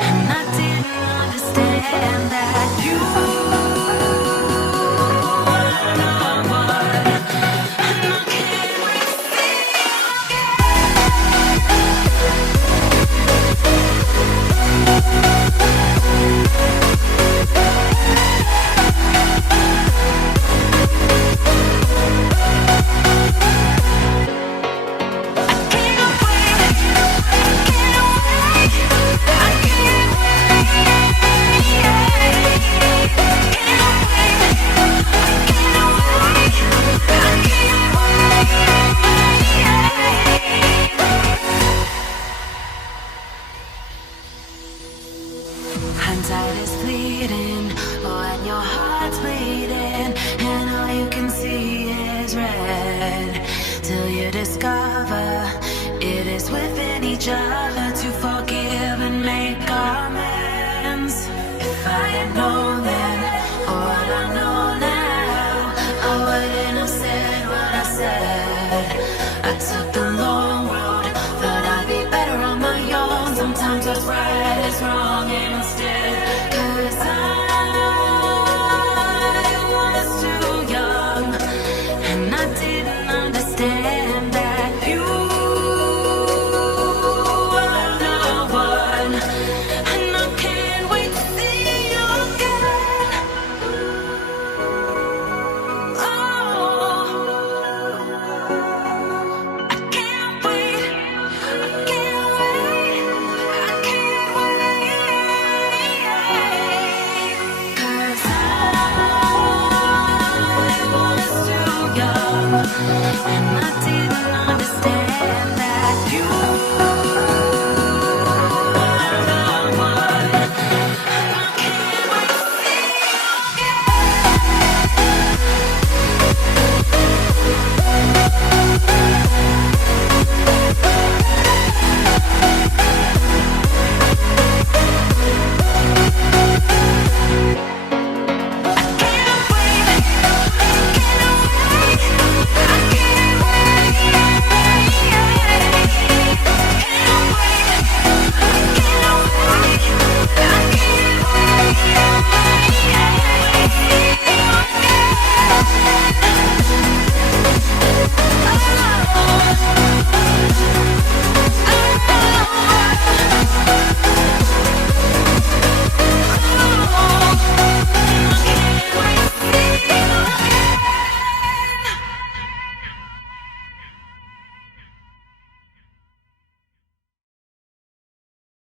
And I didn't understand that you were the one, and I can't wait to see hindsight is fleeting when your heart's bleeding and all you can see is red, till you discover it is within each other to forgive and make amends. If I had known then what I know now, I wouldn't have said what I said. I took the long road, thought I'd be better on my own. Sometimes what's right is wrong instead, 'cause I was too young and I didn't understand that you were the one, and I can't wait to see you again. Oh, I can't wait, I can't wait, I can't wait, 'cause I was too young and I didn't